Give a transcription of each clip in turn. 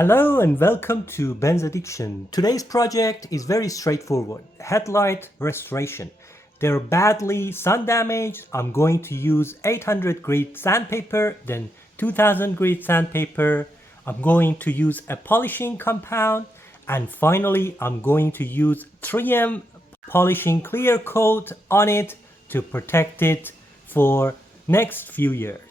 Hello and welcome to Ben's Addiction. Today's project is very straightforward. Headlight restoration. They're badly sun damaged. I'm going to use 800 grit sandpaper, then 2000 grit sandpaper. I'm going to use a polishing compound, and finally I'm going to use 3M polishing clear coat on it to protect it for next few years.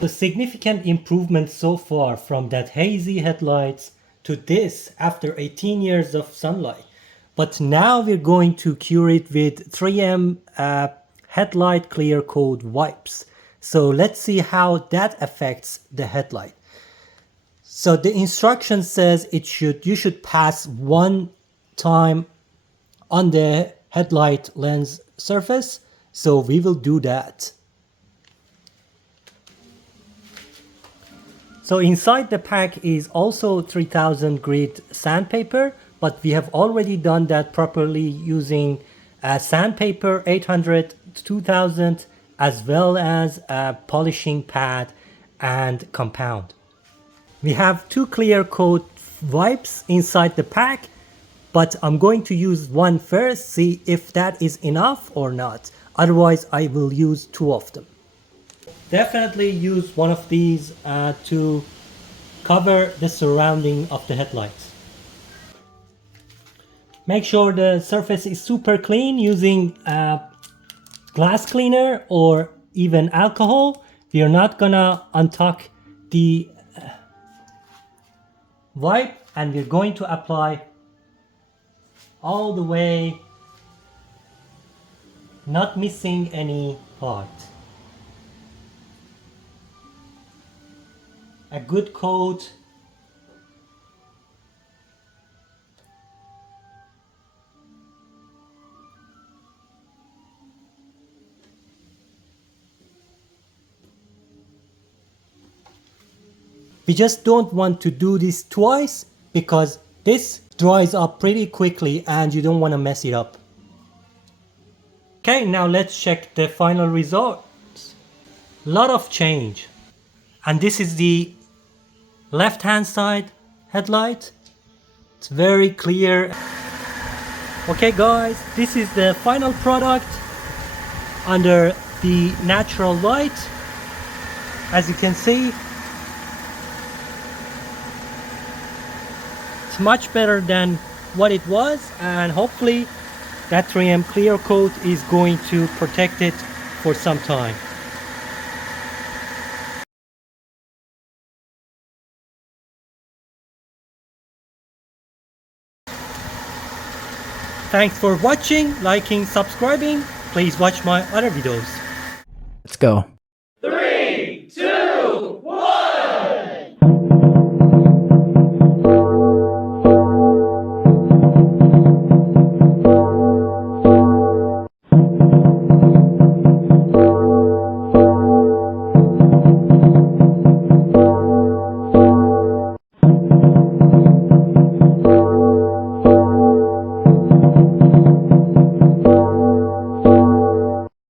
The significant improvement so far from that hazy headlights to this after 18 years of sunlight. But now we're going to cure it with 3M headlight clear coat wipes. So let's see how that affects the headlight. So the instruction says you should pass one time on the headlight lens surface. So we will do that. So inside the pack is also 3000 grit sandpaper, but we have already done that properly using sandpaper 800 2000 as well as a polishing pad and compound. We have two clear coat wipes inside the pack, but I'm going to use one first, see if that is enough or not. Otherwise I will use two of them. Definitely use one of these to cover the surrounding of the headlights. Make sure the surface is super clean using glass cleaner or even alcohol. We are not gonna untuck the wipe, and we're going to apply all the way, not missing any part. A good coat. We just don't want to do this twice because this dries up pretty quickly and you don't want to mess it up. Okay, now let's check the final results. Lot of change. And this is the left hand side headlight. It's very clear. Okay guys, this is the final product under the natural light. As you can see, it's much better than what it was, and hopefully that 3M clear coat is going to protect it for some time. Thanks for watching, liking, subscribing. Please watch my other videos. Let's go.